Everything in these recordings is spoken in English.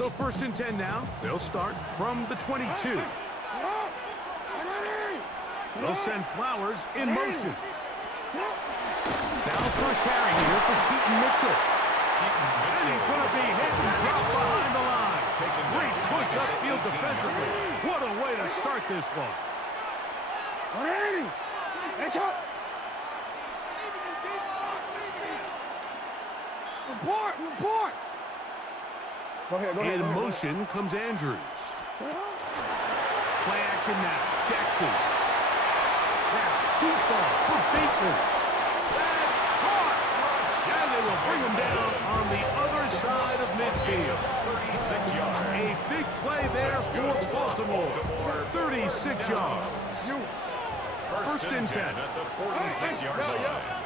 So 1st and 10 now. They'll start from the 22. They'll send Flowers in motion. Now first carry here for Keaton Mitchell. And he's going to be hit and dropped behind the line. Great push upfield defensively. What a way to start this one. Report. Go ahead. In motion comes Andrews. Play action now. Jackson. Now, deep ball for Bateman. That's caught. And they will bring him down on the other side of midfield. 36 yards. A big play there for Baltimore. 36 yards. 1st and 10. At the 46-yard line.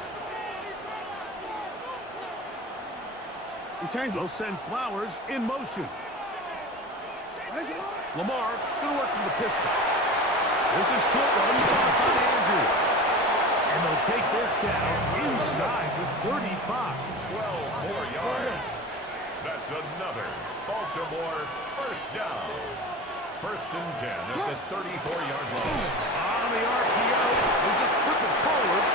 They'll send Flowers in motion. Lamar going to work from the pistol. There's a short one blocked by Andrews. And they'll take this down inside the 35. 12 more yards. That's another Baltimore first down. 1st and 10 at the 34-yard line. On the RPO, they just flip it forward.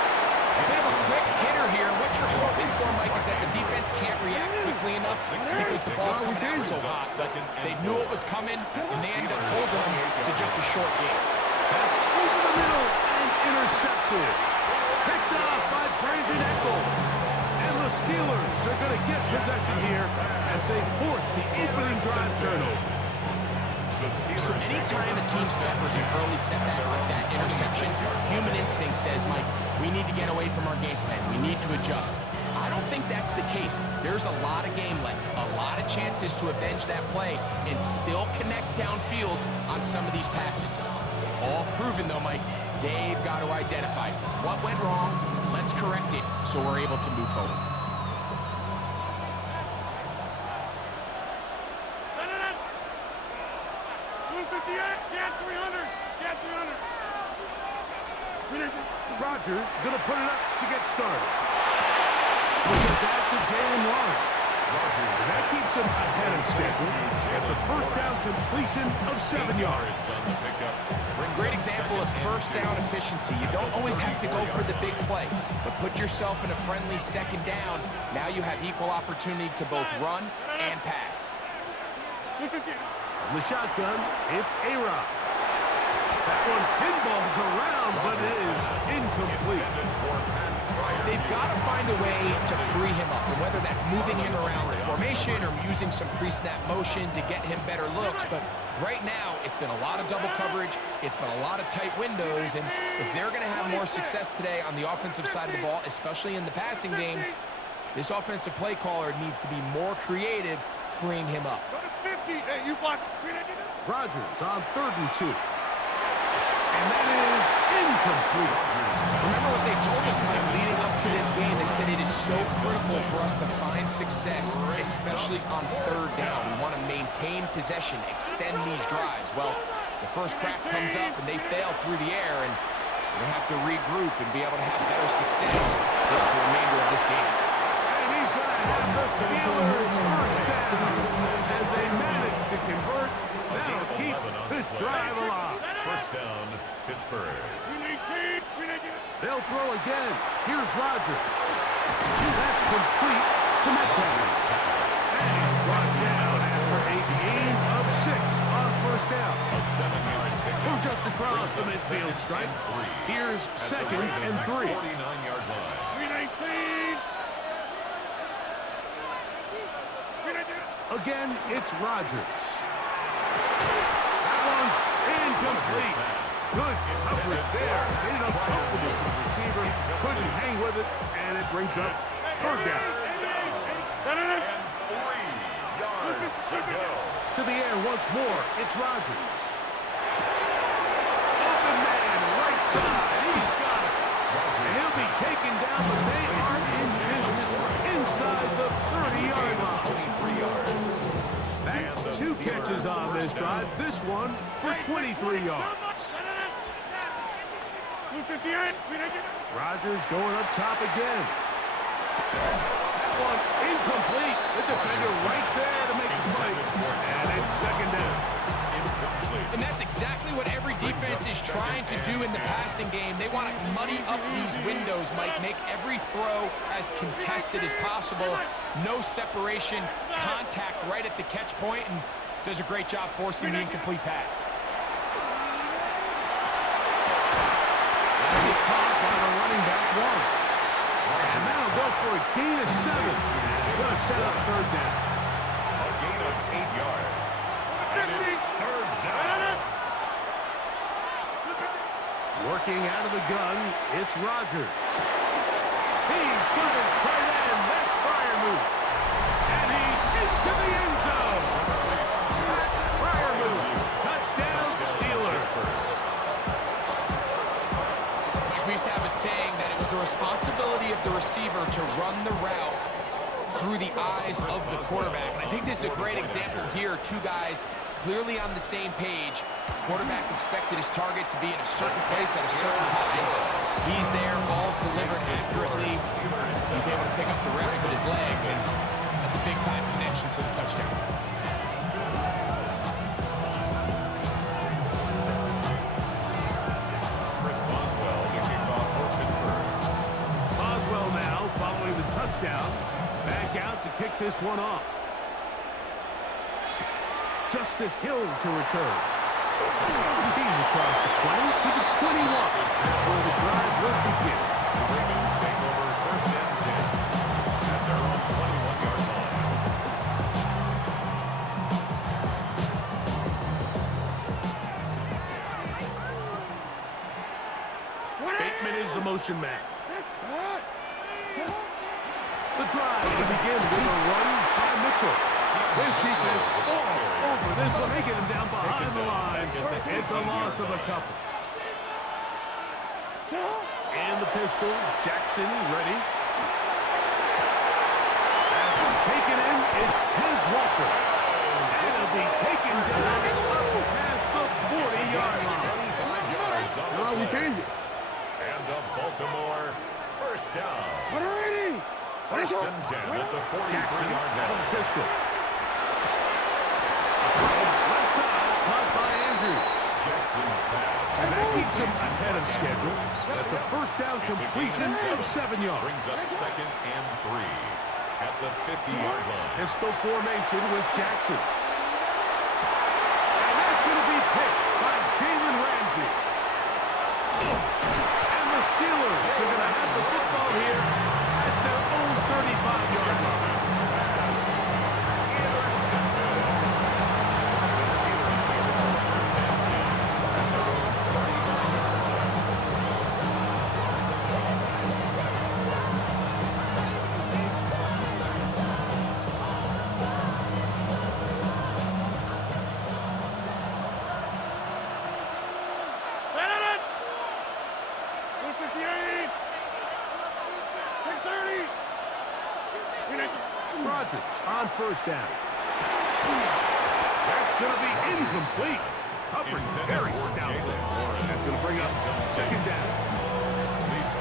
They have a quick hitter here. What you're hoping for, Mike, is that the defense can't react quickly enough because the ball's coming out so hot. They knew it was coming, and they ended up holding them to just a short game. That's over the middle and intercepted. Picked off by Brandon Echols. And the Steelers are going to get possession here as they force the opening drive turnover. So anytime a team suffers an early setback like that interception, human instinct says, Mike, we need to get away from our game plan. We need to adjust. I don't think that's the case. There's a lot of game left, a lot of chances to avenge that play and still connect downfield on some of these passes. All proven, though, Mike, they've got to identify what went wrong, let's correct it so we're able to move forward. Rodgers going to put it up to get started. Push it back to Jalen Warren. And that keeps him ahead of schedule. It's a first down completion of 7 yards. Great example of first down efficiency. You don't always have to go for the big play, but put yourself in a friendly 2nd down. Now you have equal opportunity to both run and pass. From the shotgun, it's A-Rod. That one pinballs around, but it is incomplete. They've got to find a way to free him up, and whether that's moving him around the formation or using some pre-snap motion to get him better looks. But right now, it's been a lot of double coverage. It's been a lot of tight windows, and if they're going to have more success today on the offensive side of the ball, especially in the passing game, this offensive play caller needs to be more creative freeing him up. Rodgers on 3rd and 2. And that is incomplete. Remember what they told us, Mike, leading up to this game? They said it is so critical for us to find success, especially on 3rd down. We want to maintain possession, extend these drives. Well, the first crack comes up and they fail through the air, and we're going to have to regroup and be able to have better success throughout the remainder of this game. And he's going to have the Steelers first down as they manage to convert. That'll keep this drive alive. First down, Pittsburgh. They'll throw again. Here's Rodgers. That's complete to Metcalf. And he's brought down after a gain of 6 on first down. A 7-yard pickup. From just across the midfield stripe. Here's 2nd and 3. 49-yard line. Again, it's Rodgers. That one's incomplete. Good coverage there. Made it uncomfortable for the receiver. Couldn't hang with it, and it brings up 3rd down. And 3 yards to go. To the air once more. It's Rodgers. Open man, right side. He's got it. And he'll be taken down, but they are in business inside the 30-yard line. 23 yards. That's 2 catches on this drive. This one for 23 yards. Rodgers going up top again. That one incomplete. The defender right there to make the play. And trying to do in the passing game. They want to muddy up these windows, Mike, make every throw as contested as possible. No separation, contact right at the catch point, and does a great job forcing the incomplete pass. Caught by the running back one. And that'll go for a gain of 7. It's going to set up third down. A gain of 8 yards. And it's third down. Working out of the gun, it's Rodgers. He's got his tight end. That's Freiermuth. And he's into the end zone. Freiermuth. Touchdown, Steelers. We used to have a saying that it was the responsibility of the receiver to run the route through the eyes of the quarterback. And I think this is a great example here. Two guys clearly on the same page. Quarterback expected his target to be in a certain place at a certain time. He's there, ball's delivered accurately. He's able to pick up the rest with his legs, and that's a big-time connection for the touchdown. Touchdown. Back out to kick this one off. Justice Hill to return. He's across the 20 to the 21. That's where the drive will begin. The Ravens take over first and 10 at their own 21-yard line. Bateman is the motion man. The drive will begin with a run by Mitchell. This defense all over this one. They get him down behind the line. It's a loss of a couple. And the pistol. Jackson ready. That's taken in. It's Tez Walker. And it'll be taken down past the 40-yard line. No, we changed it. And the Baltimore first down. What are we? First and 10 at the 43-yard line. Pistol. Left side, caught by Andrews. Jackson's pass. And that keeps him ahead of schedule. That's a first down completion of 7 yards. Brings up second and 3 at the 50-yard line. Pistol formation with Jackson. And that's going to be picked by Jalen Ramsey. And the Steelers are going to have the football here at their own 35-yard line. On first down. That's going to be incomplete. Covering very stoutly. That's going to bring up second down.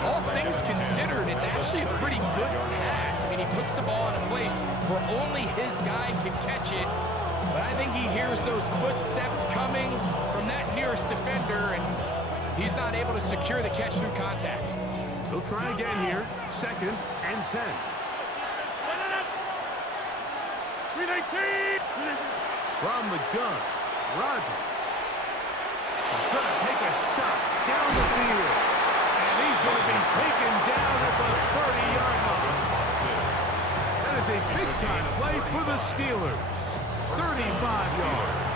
All things considered, it's actually a pretty good pass. I mean, he puts the ball in a place where only his guy can catch it. But I think he hears those footsteps coming from that nearest defender, and he's not able to secure the catch through contact. He'll try again here. Second and 10. From the gun, Rodgers. He's going to take a shot down the field. And he's going to be taken down at the 30-yard line. That is a big-time play for the Steelers. 35 yards.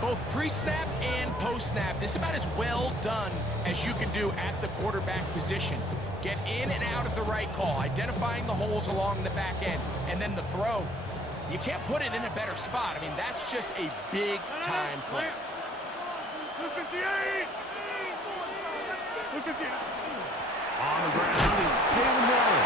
Both pre-snap and post-snap, this is about as well done as you can do at the quarterback position. Get in and out of the right call, identifying the holes along the back end, and then the throw. You can't put it in a better spot. I mean, that's just a big-time play. On the ground is Jalen Waller.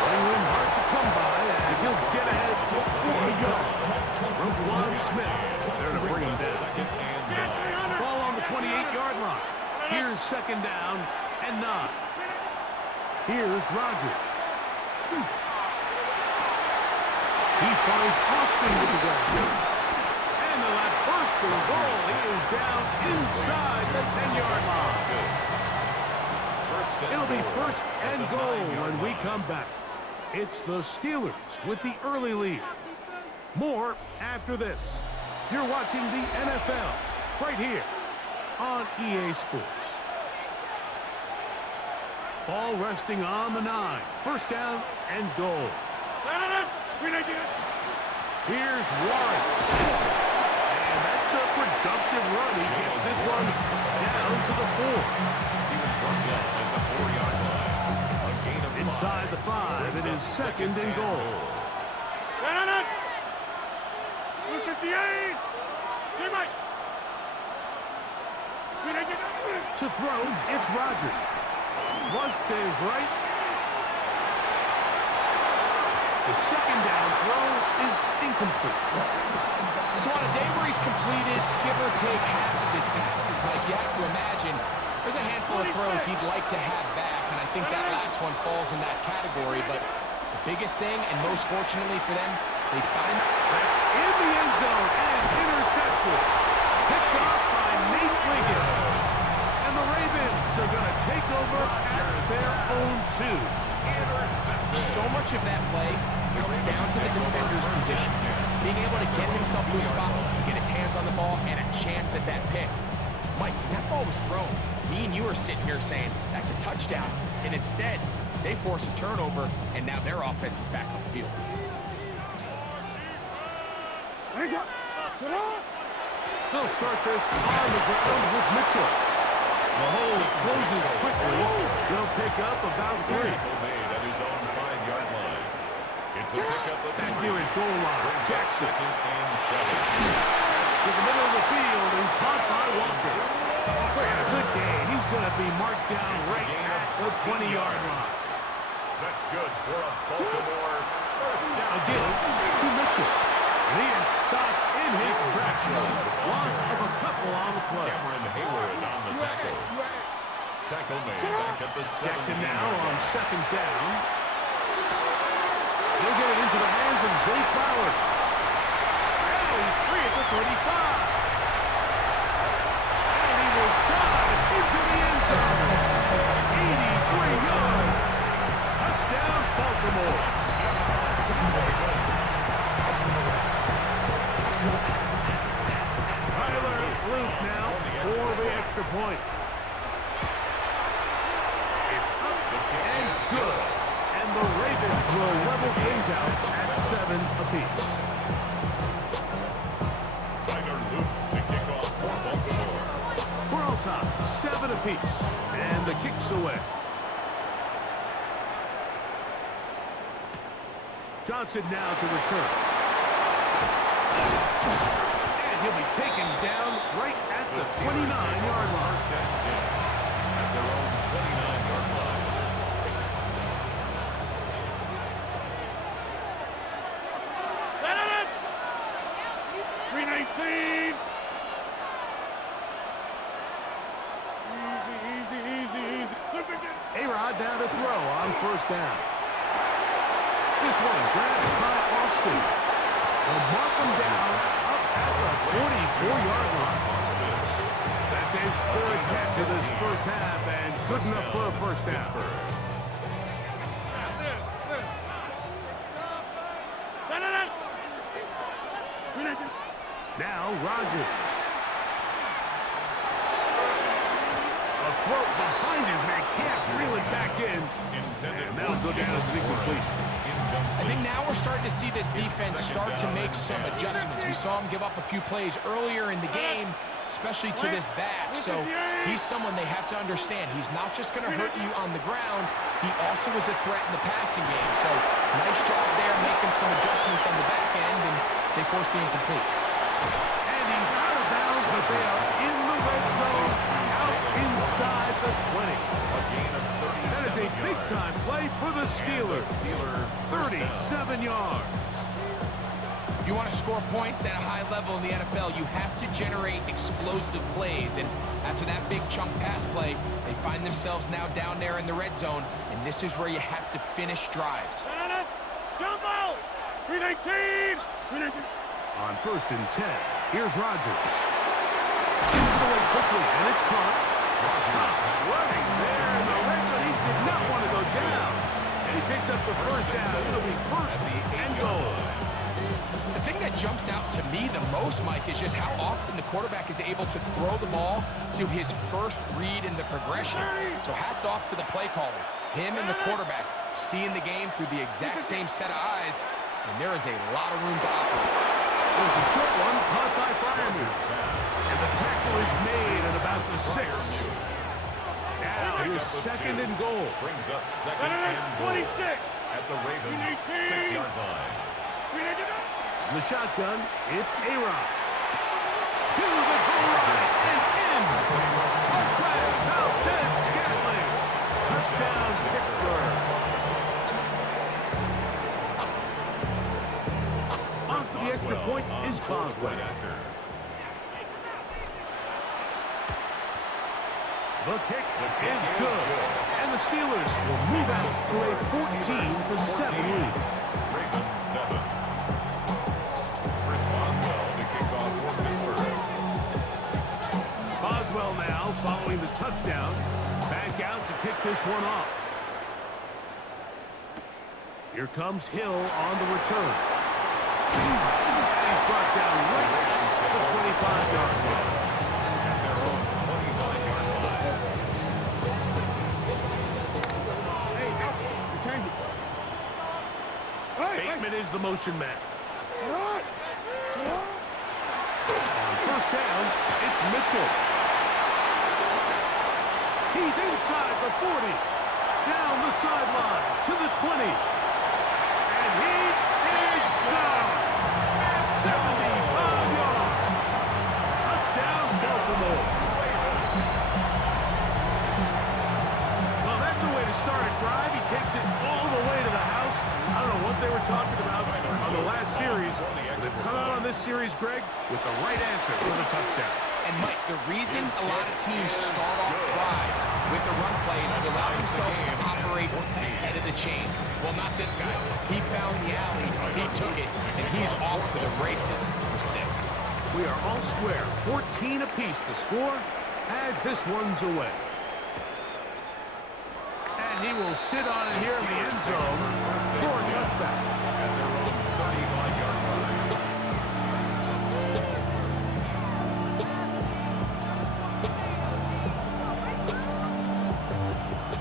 Running room hard to come by as he'll get ahead to 40 yards. Roquan Smith there to bring him down. Second and 9. Ball on the 28-yard line. Here's second down and 9. Here's Rodgers. He finds Austin with the ground. And And the left first and goal. He is down inside the 10-yard line. It'll be first and goal when we come back. It's the Steelers with the early lead. More after this. You're watching the NFL right here on EA Sports. Ball resting on the 9. First down and goal. Here's Warren. And that's a productive run. He gets this one down to the 4. He was brought down at the 4-yard line. A gain of 5. Inside the 5, it is second and goal. To throw, it's Rodgers. Flush to his right. The second down throw is incomplete. So on a day where he's completed, give or take half of his passes, Mike, you have to imagine there's a handful of throws he'd like to have back, and I think that last one falls in that category. But the biggest thing, and most fortunately for them, they find that's in the end zone and intercepted. Picked off by Nate Wiggins. And the Ravens are going to take over at their own 2. so much of that play comes down to the defender's position. Being able to get himself to a spot, to get his hands on the ball, and a chance at that pick. Mike, when that ball was thrown, me and you are sitting here saying, that's a touchdown. And instead, they force a turnover, and now their offense is back on the field. They'll start this on the ground with Mitchell. The hole closes quickly. They'll pick up about 3. Made at his own 5-yard line. It's a pickup of Here is goal line. Jackson. Second and 7. To the middle of the field and caught by Walker. And a good gain. He's going to be marked down right at the 20-yard line. That's good for a Baltimore first down. A give to Mitchell. And he is stopped in his tracks. Loss of a couple on the play. Cameron Hayward on the tackle. Tackle made back at the 17. Jackson now on second down. He'll get it into the hands of Zay Flowers. Now he's free at the 35. And he will dive into the end zone. 83 yards. Touchdown, Baltimore. Tyler Luke now for the extra point. It's up and good. And the Ravens will level things out at 7 apiece. Tyler Luke to kick off for Baltimore. We're all top, 7 apiece. And the kick's away. Johnson now to return. And he'll be taken down right at the 29-yard line. First and 10 at their own 29-yard line. A-Rod down to throw on first down. This one grabbed by Austin. They'll mark him down up at the 44-yard line. That's his 3rd catch of this first half and good enough for a first down. Now Rodgers. A throw behind his man, can't reel it back in. And that'll go down as an incompletion. I think now we're starting to see this defense start to make some adjustments. We saw him give up a few plays earlier in the game, especially to this back. So he's someone they have to understand. He's not just going to hurt you on the ground. He also is a threat in the passing game. So nice job there making some adjustments on the back end, and they force the incomplete. And he's out of bounds, but they are in the red zone, out inside the 20. That is a big-time play for the Steelers. 37 yards. If you want to score points at a high level in the NFL, you have to generate explosive plays. And after that big chunk pass play, they find themselves now down there in the red zone. And this is where you have to finish drives. On first and 10, Here's Rodgers. Gets it away quickly, and it's caught. Rodgers running there in the red zone. He did not want to go down. And he picks up the first down. It'll be first and goal. The thing that jumps out to me the most, Mike, is just how often the quarterback is able to throw the ball to his first read in the progression. So hats off to the play caller. Him and the quarterback seeing the game through the exact same set of eyes, and there is a lot of room to operate. There's a short one caught by Freiermuth. And the tackle is made at about the 6. Now here's second and goal. Brings up second and goal at the Ravens' 6-yard line. In the shotgun, it's A-Rod. To the goal line and in. Marquez Valdez-Scantling. Touchdown, Pittsburgh. On for the extra point is Boswell. The kick is good. And the Steelers will move out to a 14-7 lead. Ravens 7. Chris Boswell to kick off for Pittsburgh. Boswell now following the touchdown. Back out to kick this one off. Here comes Hill on the return. And he's brought down right at the 25-yard line. At their own 25-yard line. Bateman is the motion man. On first down, it's Mitchell. He's inside the 40. Down the sideline to the 20. And he is gone. 75 yards. Touchdown, Baltimore. Well, that's a way to start a drive. He takes it all the way to the house. I don't know what they were talking about on the last series. But they've come out on this series, Greg, with the right answer for the touchdown. And Mike, the reason a lot of teams start off drives with the run plays to allow themselves to operate ahead of the chains. Well, not this guy. He found the alley, he took it, and he's off to the races for 6. We are all square, 14 apiece the score as this one's away. And he will sit on it here in the end zone for a touchback. At their own 35-yard line.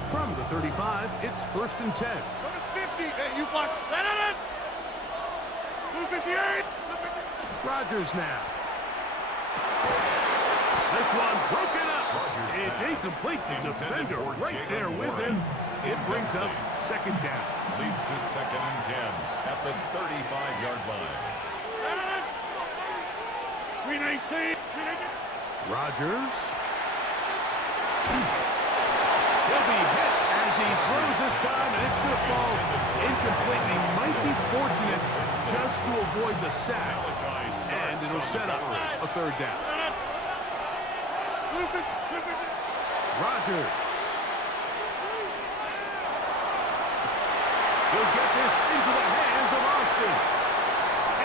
From the 35, it's first and 10. 50. Hey, you block. Let it in. 258. Rodgers now. This one broken up. It's incomplete. The defender right there with him. It brings up second down. Leads to second and 10 at the 35-yard line. 319. Rodgers. He'll be hit as he throws this time, and it's going to fall incomplete. He might be fortunate just to avoid the sack, and it'll set up a third down. Rodgers. He'll get this into the hands of Austin.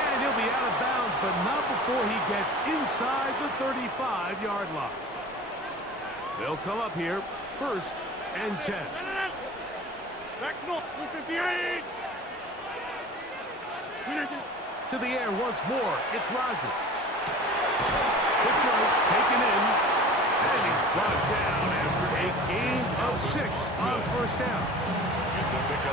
And he'll be out of bounds, but not before he gets inside the 35-yard line. They'll come up here, first and 10. Back north. 258. To the air once more, it's Rodgers. Quick throw, taken in, and he's brought down after a gain of 6 on first down.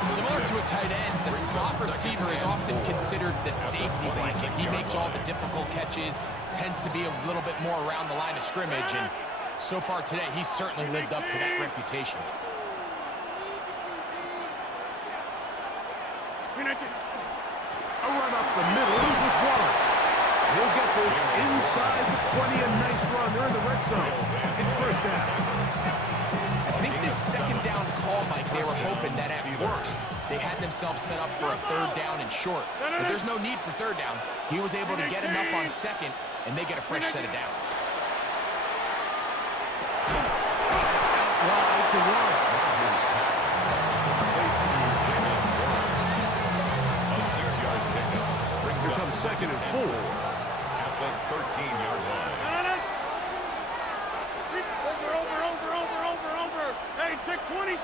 Similar to a tight end, the slot receiver is often considered the safety blanket. He makes all the difficult catches, tends to be a little bit more around the line of scrimmage, and so far today, he's certainly lived up to that reputation. A run up the middle with Waller. He'll get this inside the 20, a nice run. They're in the red zone. It's first down. I think this second down call, Mike, they were hoping that at worst, they had themselves set up for a third down and short. But there's no need for third down. He was able to get enough on second, and they get a fresh set of downs. Wide to Warren. A 6-yard pickup. Here comes second and 4. At the 13-yard line. Over. Hey, take 26.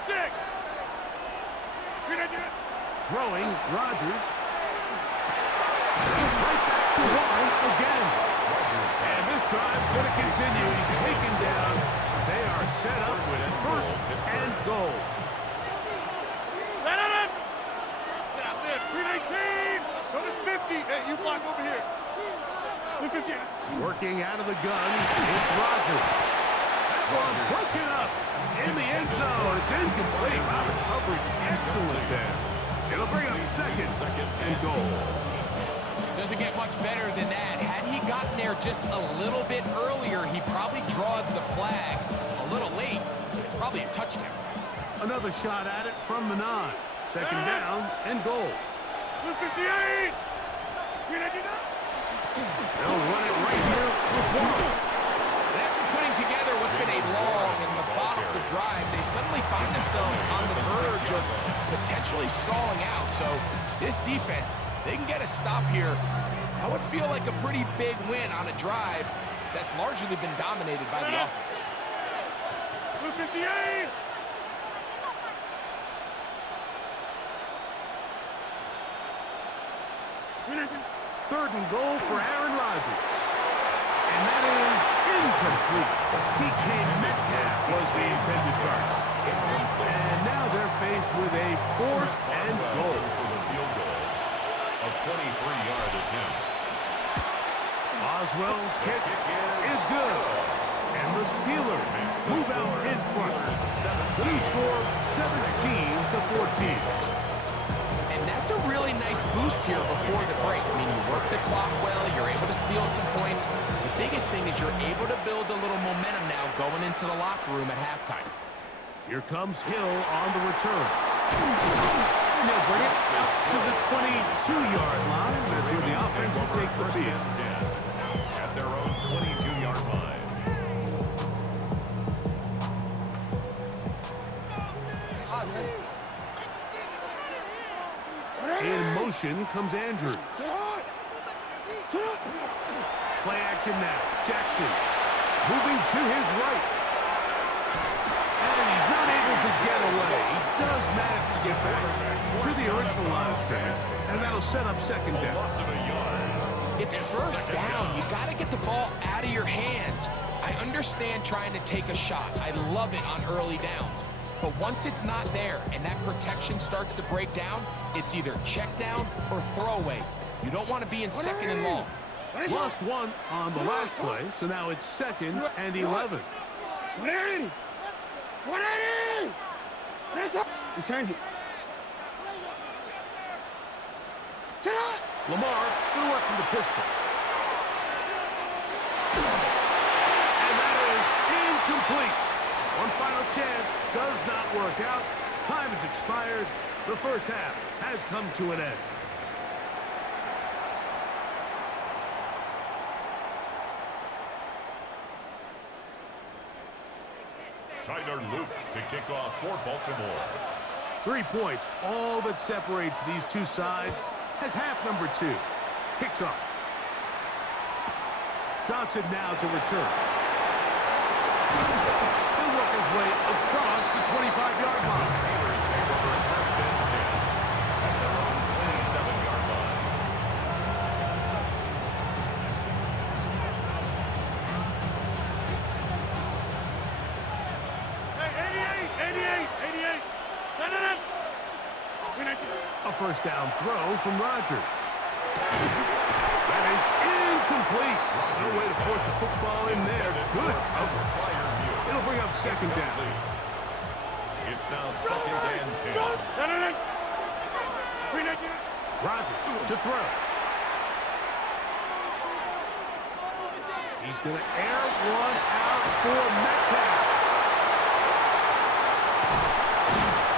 Throwing, Rodgers. Right back to line again. And this drive's going to continue. He's taken down. They are set up with first and goal. Now this, 319. Go to 50. Hey, you block over here. Look at you. Working out of the gun, it's Rodgers. That one broken up in the end zone. It's incomplete. Wow, the coverage excellent there. It'll bring up second and goal. Doesn't get much better than that. Had he gotten there just a little bit earlier, he probably draws the flag a little late. It's probably a touchdown. Another shot at it from the 9. Second down and goal. 258. They'll run it right here with one. And after putting together what's been a long and methodical drive, they suddenly find themselves on the verge of potentially stalling out. So this defense, they can get a stop here. That would feel like a pretty big win on a drive that's largely been dominated by the offense. 258. Third and goal for Aaron Rodgers. And that is incomplete. DK Metcalf was the intended target. And now they're faced with a fourth and goal. For the field goal, a 23-yard attempt. Oswell's kick is good. And the Steelers move out in front. The new score, 17-14. And that's a really nice boost here before the break. I mean, you work the clock well, you're able to steal some points. The biggest thing is you're able to build a little momentum now going into the locker room at halftime. Here comes Hill on the return. And they'll bring it up to the 22-yard line. That's where the offense will take the field. At their own 22-yard line. In motion comes Andrews. Play action now. Jackson moving to his right. And he's not able to get away. He does manage to get back to the original line of scrimmage. And that'll set up second down. Loss of a yard. It's first down. You got to get the ball out of your hands. I understand trying to take a shot. I love it on early downs. But once it's not there and that protection starts to break down, it's either check down or throwaway. You don't want to be in second and long. Lost one on the last play, so now it's second and 11. 180. 180. Returned it. Sit up. Lamar going to work from the pistol. And that is incomplete. One final chance does not work out. Time has expired. The first half has come to an end. Tyler Luke to kick off for Baltimore. 3 points, all that separates these two sides, has half number 2. Kicks off. Johnson now to return. He'll work his way across the 25-yard line. Steelers take over first and 10 at their own 27-yard line. Hey, 88. A first down throw from Rodgers. That is incomplete. No way to force the football in there. Good coverage. It'll bring up second down. It's now second and 10. Rodgers to throw. He's going to air one out for Metcalf.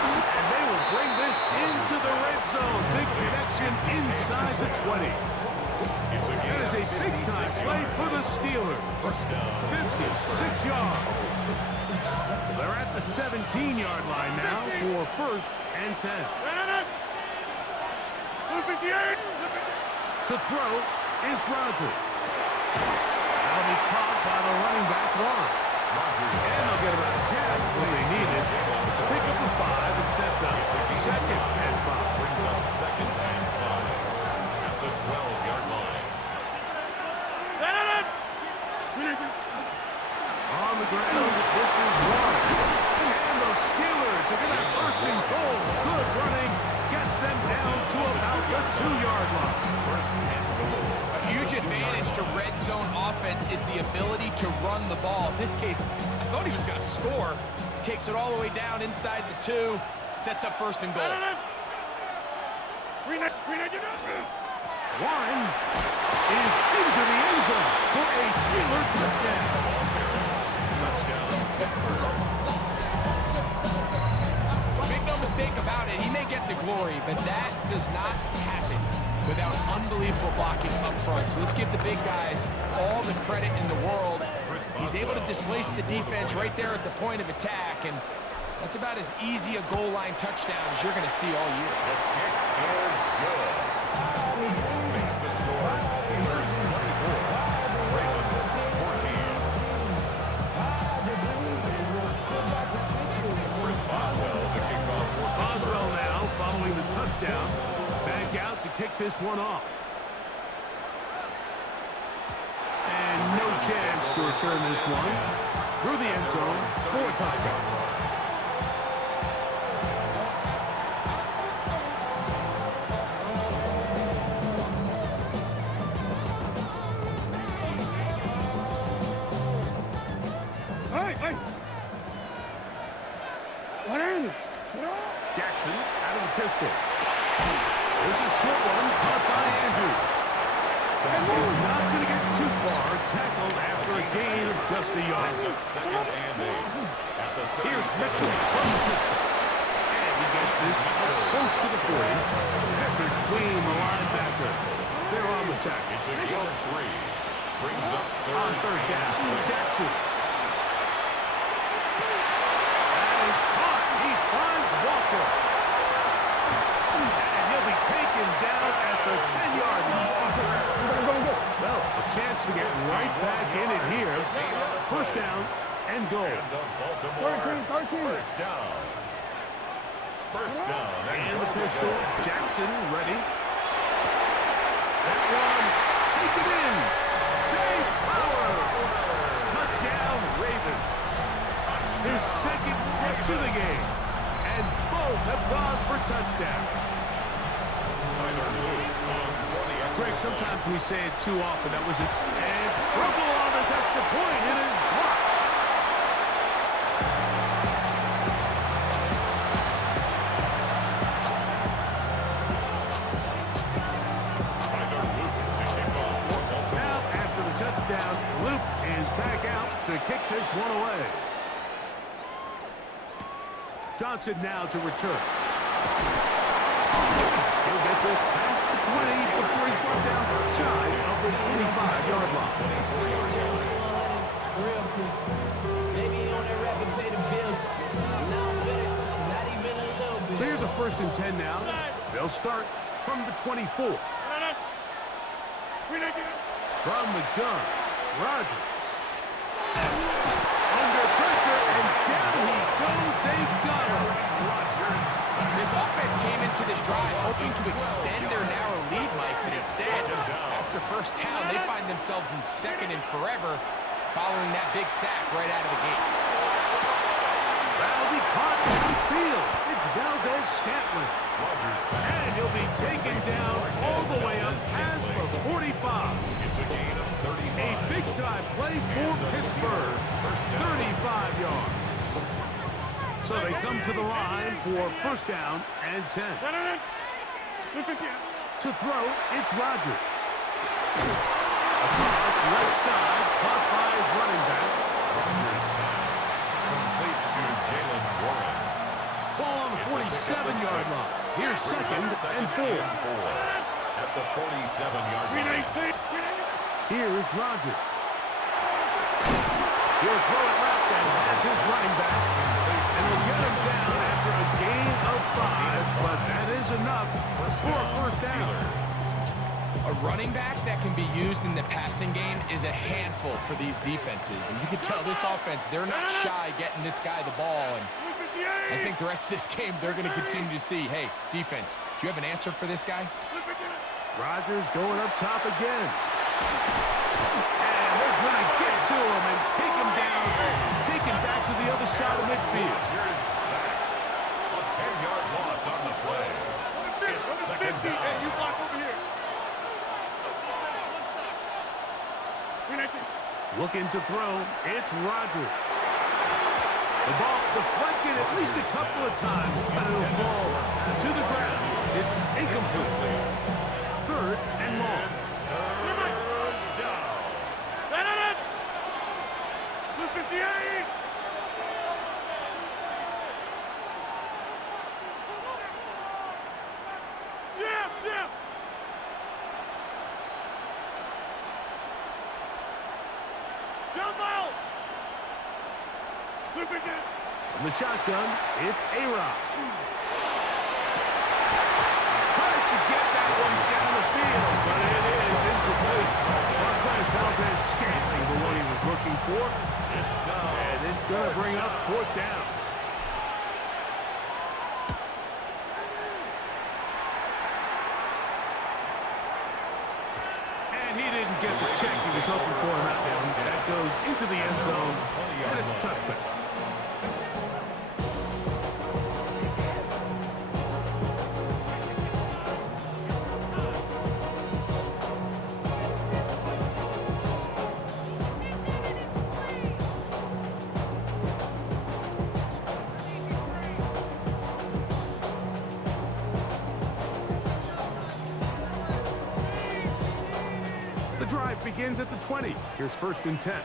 And they will bring this into the red zone. Big connection inside the 20. That is a big-time play for the Steelers. 56 yards. They're at the 17-yard line now for first and 10. 258. To throw is Rodgers. That'll be caught by the running back Warren. And they'll get about half what they needed to pick up the 5 and sets up second and 5. Brings up second and 5 at the 12-yard line. On the ground, this is Warren. And the Steelers are going to have first and goal. Good running. Gets them down to about the 2-yard line. First and goal. A huge advantage to red zone offense is the ability to run the ball. In this case, I thought he was going to score. He takes it all the way down inside the 2, sets up first and goal. Warren is into the end zone for a Steeler touchdown. Make no mistake about it, he may get the glory, but that does not happen without unbelievable blocking up front. So let's give the big guys all the credit in the world. He's able to displace the defense right there at the point of attack, and that's about as easy a goal line touchdown as you're going to see all year. The kick is good. Makes the score Steelers 24, Ravens 14. Chris Boswell to kick off. Boswell now following the touchdown. Back out to kick this one off. And no chance to return this one through the end zone for a touchdown. Jackson out of the pistol. There's a short one caught by Andrews. He's not going to get too far. Tackled after a gain of just a yard. Second and 8. Here's Mitchell from the pistol. And he gets this close to the 40 after clean the linebacker. They're on the tackle. It's a short 3. Brings up On third down, Jackson. That is caught. He finds Walker. And he'll be taken down at the 10-yard line. Well, a chance to get right back in it here. First down and goal. And 13. First down. First down. And the pistol. Jackson ready. That one. Take it in. Jay Fowler. Touchdown, Ravens. His second catch of the game. And both have gone for touchdowns. Greg, sometimes we say it too often. That was it. And trouble on this extra point. It is blocked. Now, after the touchdown, Luke is back out to kick this one away. Johnson now to return. He'll get this past the 20 before he's brought down shy of the 25-yard line. So here's a first and 10 now. They'll start from the 24. From the gun, Rodgers. Under pressure, and down he goes. They got him. This offense came into this drive hoping to extend their narrow lead, Mike, but instead, after first down, they find themselves in second and forever following that big sack right out of the gate. That'll be caught in the field. It's Valdez-Scantling. And he'll be taken down all the way up past the 45. It's a gain of 35. A big-time play for Pittsburgh. 35 yards. So they come to the line for first down and 10. To throw, it's Rodgers. Across left side, caught by his running back. Rodgers pass. Complete to Jalen Warren. Ball on the 47-yard line. Here's second and 4. At the 47-yard line. Here's Rodgers. He'll throw it left and has his running back. And he'll get him down after a gain of 5, but that is enough for a first down. A A running back that can be used in the passing game is a handful for these defenses. And you can tell this offense, they're not shy getting this guy the ball. And I think the rest of this game, they're going to continue to see, hey, defense, do you have an answer for this guy? Rodgers going up top again. And they're going to get to him and take him down, take him back to the other side of midfield. Here's sacked. A 10-yard loss on the play. It's second down. Hey, you block over here. Looking to throw, it's Rodgers. The ball deflected at least a couple of times, but it'll fall to the ground. It's incomplete. Third and long. Down. Blue 58. Jim. Jump out. Blue 58. From the shotgun, it's A-Rod. Tries to get that one down the field, but it is incomplete. Marcel Valdez scantling for what he was looking for. And it's going to bring up fourth down. And he didn't get the check he was hoping for in that one. That goes into the end zone, and it's a touchback. The drive begins at the 20. Here's first and 10.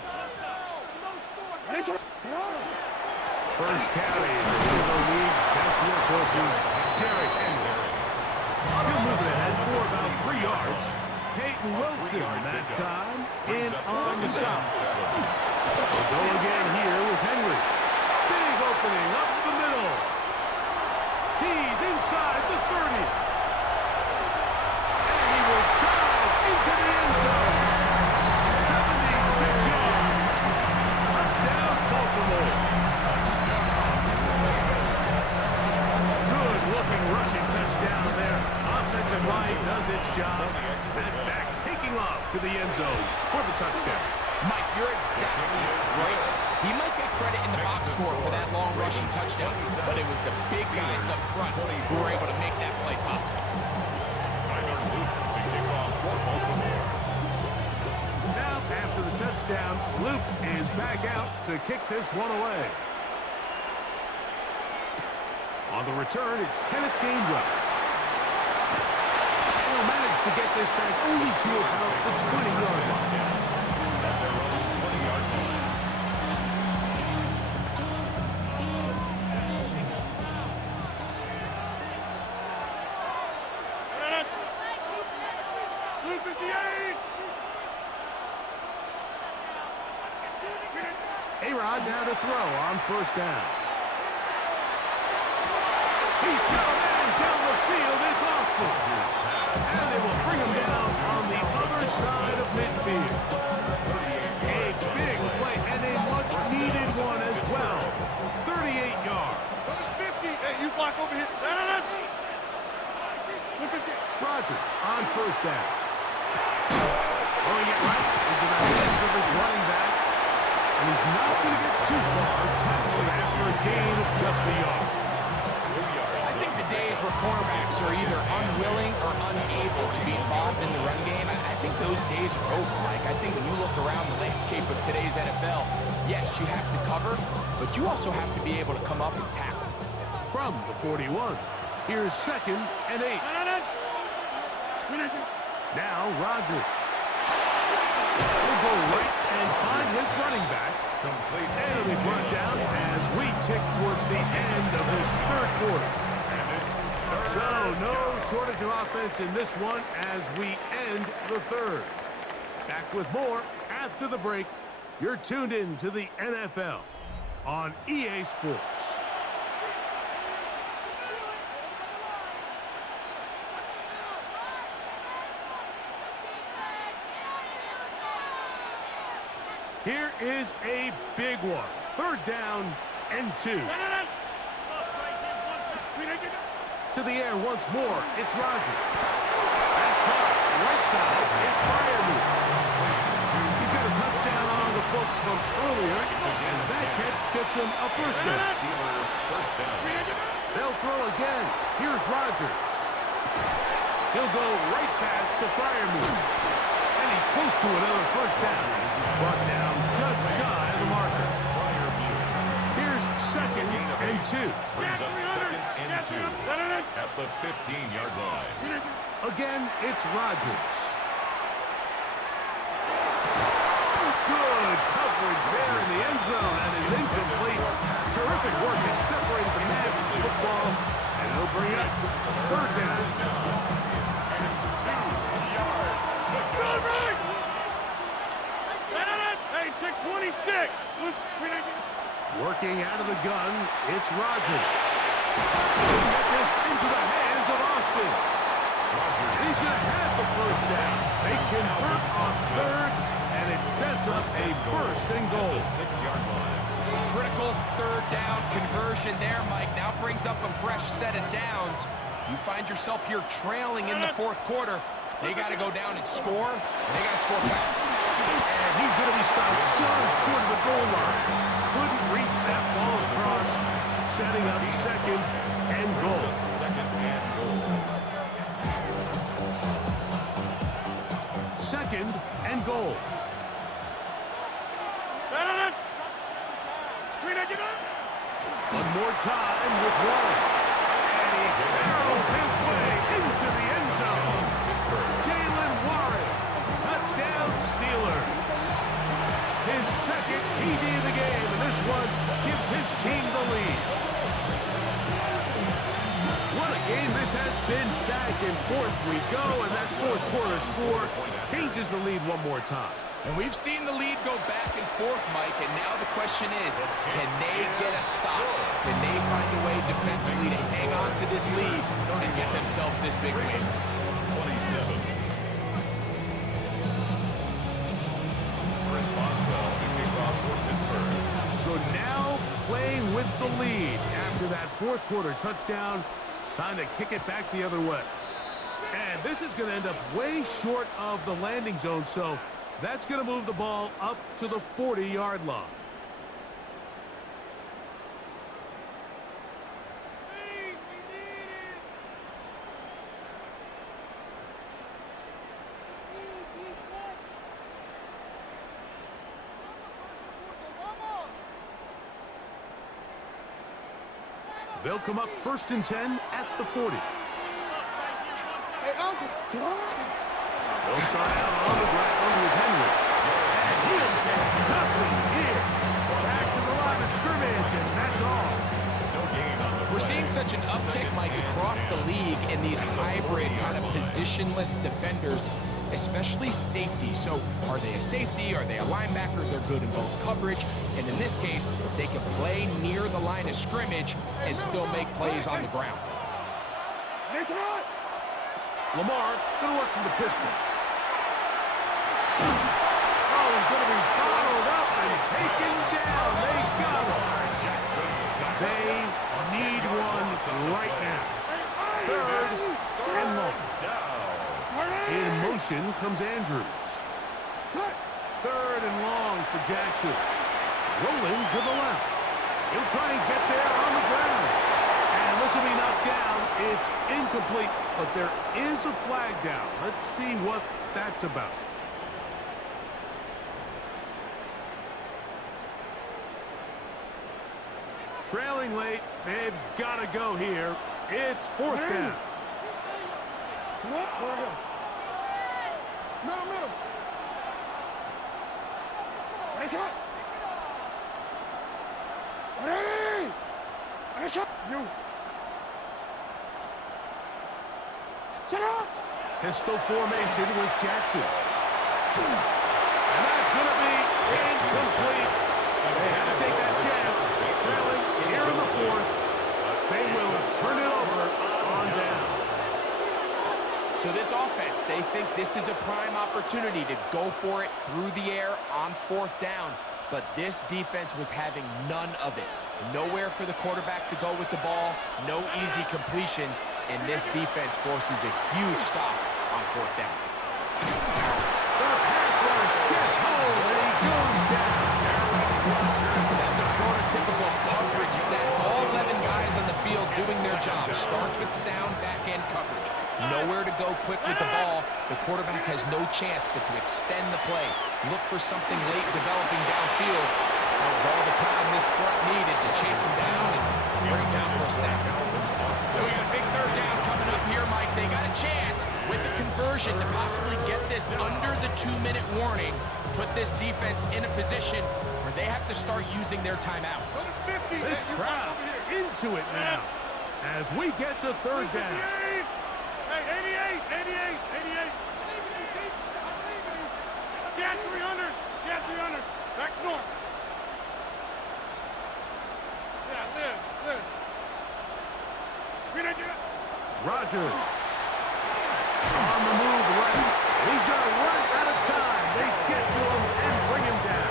First carry for one of the league's best workhorses, Derrick Henry. He'll move it ahead for about 3 yards. Peyton Wilson that time in on the stop. They'll go again here with Henry. Big opening up the middle. He's inside the 30. And he will dive into the end zone. 76 yards. Touchdown, Baltimore. Good-looking rushing touchdown there. Offensive line does its job. And back taking off to the end zone for the touchdown. Mike, you're exactly right. He might get credit in the box score for that long rushing touchdown, but it was the big guys up front who were able to make that play possible. Now, after the touchdown, Luke is back out to kick this one away. On the return, it's Kenneth Gainwell. He'll manage to get this back only to about the 20-yard line. Blue 58. A-Rod now to throw on first down. He's got a man down the field. It's Austin. And they will bring him down on the other side of midfield. A big play and a much-needed one as well. 38 yards. 50. Hey, you block over here. Blue 58. Rodgers on first down. Throwing it right into the hands of his running back. And he's not going to get too far, tackled after a gain of just a yard. I think the days where cornerbacks are either unwilling or unable to be involved in the run game, I think those days are over, Mike. I think when you look around the landscape of today's NFL, yes, you have to cover, but you also have to be able to come up and tackle. From the 41, here's second and 8. Now Rodgers. He'll go right and find his running back. Complete. And he'll be brought down as we tick towards the end of this third quarter. So no shortage of offense in this one as we end the third. Back with more after the break. You're tuned in to the NFL on EA Sports. Here is a big one. 3rd down and 2. To the air once more. It's Rodgers. That's caught. Right side. It's Fireman. He's got a touchdown on the books from earlier, and that catch gets him a first down. They'll throw again. Here's Rodgers. He'll go right back to Fireman. And he's close to another first down. He's brought down just shy of the marker. Here's 2nd and 2. Brings up 2nd and 2 at the 15-yard line. Again, it's Rodgers. Good coverage there in the end zone, and it's incomplete. Terrific work at separating the man from the football, and it'll bring it up to 3rd down. Hey, take 26. Working out of the gun, it's Rodgers. He'll get this into the hands of Austin. He's going to have the first down. They convert on 3rd, and it sets up a 1st and goal. 6-yard line. Critical 3rd down conversion there, Mike. Now brings up a fresh set of downs. You find yourself here trailing in the 4th quarter. They got to go down and score, and they got to score fast. And he's going to be stopped just short of the goal line. Couldn't reach that ball across, setting up 2nd and goal. 2nd and goal. 2nd and goal. One more time with Warren. And he barrels his way into the end zone. Jalen Warren, touchdown Steelers. His 2nd TD of the game, and this one gives his team the lead. What a game this has been. Back and forth we go, and that 4th quarter score changes the lead one more time. And we've seen the lead go back and forth, Mike, and now the question is, can they get a stop? Can they find a way defensively to hang on to this lead and get themselves this big win? 27. Chris Boswell to kick off for Pittsburgh. So now playing with the lead after that 4th quarter touchdown, time to kick it back the other way. And this is going to end up way short of the landing zone, so that's going to move the ball up to the 40-yard line. They'll come up 1st and 10 at the 40. They'll start out on the ground with Henry. And he'll get nothing here. Back to the line of scrimmage, and that's all. We're seeing such an uptick, Mike, across the league in these hybrid kind of positionless defenders, especially safety. So are they a safety? Are they a linebacker? They're good in both coverage. And in this case, they can play near the line of scrimmage and still make plays on the ground. Lamar going to work from the pistol. Oh, he's going to be bottled up and taken down. They got him. They need one right now. 3rd and long. In motion comes Andrews. 3rd and long for Jackson. Rolling to the left. He'll try and get there on the ground. And this will be knocked down. It's incomplete, but there is a flag down. Let's see what that's about. Trailing late, they've got to go here. It's 4th down. Pistol formation with Jackson. And that's going to be incomplete. They had to take that chance. Trailing here in the 4th. They will turn it over on down. So this offense, they think this is a prime opportunity to go for it through the air on 4th down. But this defense was having none of it. Nowhere for the quarterback to go with the ball, no easy completions, and this defense forces a huge stop on 4th down. The pass rush gets home, and he goes down. That's a prototypical coverage set. All 11 guys on the field doing their job. Starts with sound back-end coverage. Nowhere to go quick with the ball. The quarterback has no chance but to extend the play. Look for something late developing downfield. That was all the time this front needed to chase him down and bring him down for a sack. So we got a big 3rd down coming up here, Mike. They got a chance with the conversion to possibly get this under the 2-minute warning, put this defense in a position where they have to start using their timeouts. This crowd into it now as we get to 3rd down. Hey, 88. Get 300. Back north. Yeah, Liz. Screen idea. Rodgers. On the move right. He's going to run out of time. They get to him and bring him down.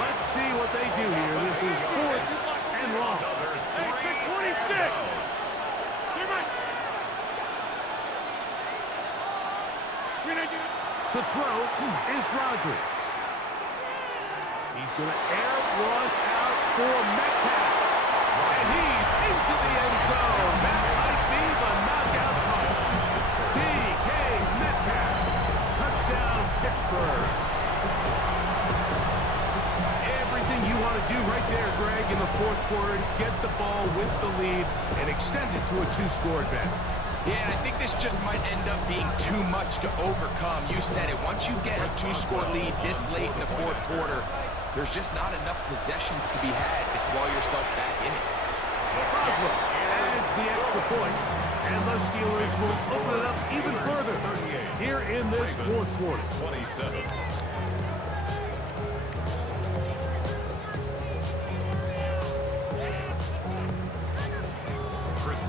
Let's see what they do here. This is 4th and long. Hey, 26. To throw is Rodgers. He's going to air one out for Metcalf. And he's into the end zone. That might be the knockout punch. DK Metcalf. Touchdown, Pittsburgh. Everything you want to do right there, Greg, in the 4th quarter. Get the ball with the lead and extend it to a 2-score advantage. Yeah, and I think this just might end up being too much to overcome. You said it. Once you get a 2-score lead this late in the 4th quarter, there's just not enough possessions to be had to claw yourself back in it. Boswell adds the extra point, and the Steelers will open it up even further here in this 4th quarter. 27.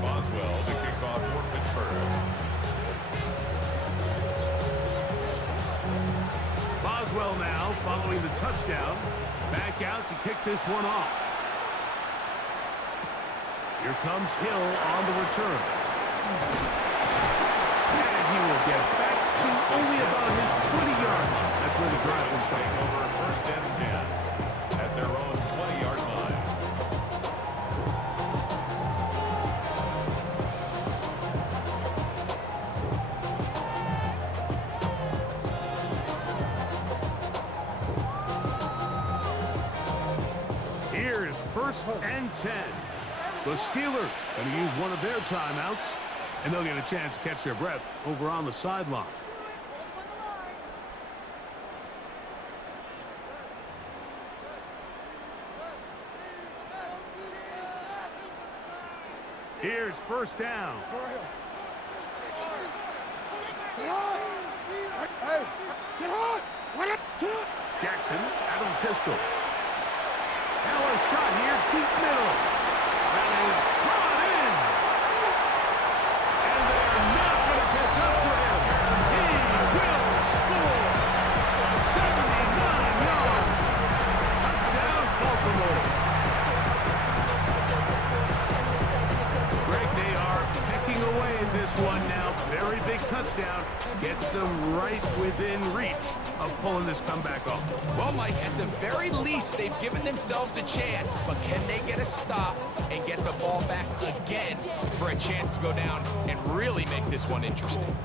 Boswell to kick off for Pittsburgh. Boswell now following the touchdown. Back out to kick this one off. Here comes Hill on the return. And he will get back to only about his 20-yard line. That's where the drive will start. Over 1st and 10 at their own 20-yard line. Here's 1st and 10. The Steelers going to use one of their timeouts, and they'll get a chance to catch their breath over on the sideline. Here's 1st down. Jackson out of the pistol. Now a shot here, deep middle. That is brought in. And they're not going to catch up to him. He will score. 79 yards. Touchdown, Baltimore. Greg, they are pecking away at this one now. Very big touchdown. Gets them right within reach of pulling this comeback off. Well, Mike, at the very least, they've given themselves a chance, but can they get a stop and get the ball back again for a chance to go down and really make this one interesting?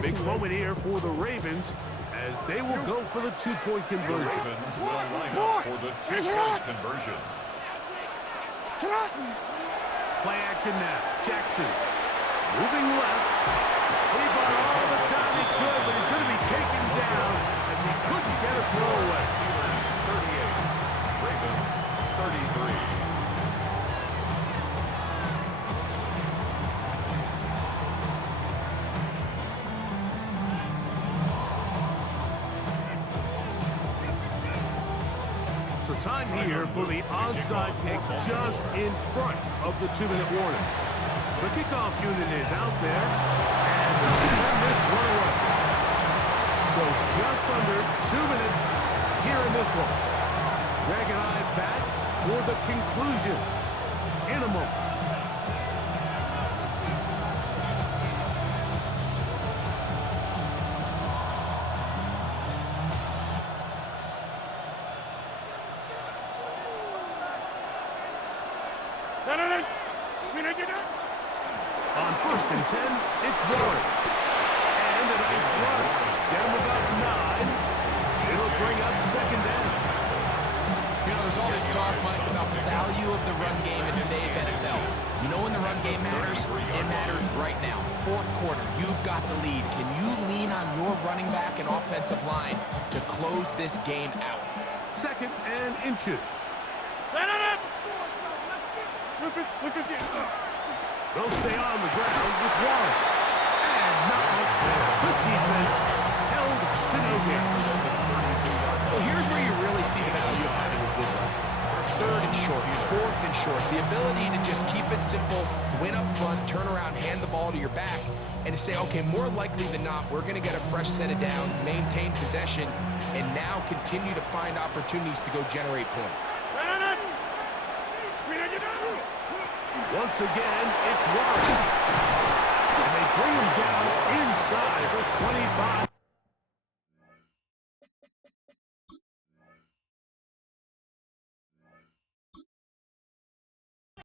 Big moment here for the Ravens as they will go for the 2-point conversion. Ravens will line up for the 2-point conversion. Play action now. Jackson moving left. He bought all the time he could, but he's going to be taken down as he couldn't get a throw away. Steelers 38, Ravens 33. So Time here for the onside kick just in front of the 2-minute warning. The kickoff unit is out there, and they'll send this one away. So just under 2 minutes here in this one. Greg and I back for the conclusion in a moment. On 1st and 10, it's Warren. And a nice run. Get him about 9. It'll bring up 2nd down. You know, there's all this talk, Mike, about the value of the run game in today's NFL. You know when the run game matters? It matters right now. 4th quarter, you've got the lead. Can you lean on your running back and offensive line to close this game out? 2nd and inches. They'll stay on the ground with Warren. And not much there. Good defense. Held to no gain. Well, here's where you really see the value of having a good run. 3rd and short, 4th and short. The ability to just keep it simple, win up front, turn around, hand the ball to your back, and to say, okay, more likely than not, we're going to get a fresh set of downs, maintain possession, and now continue to find opportunities to go generate points. Once again, it's Warren. And they bring him down inside the 25.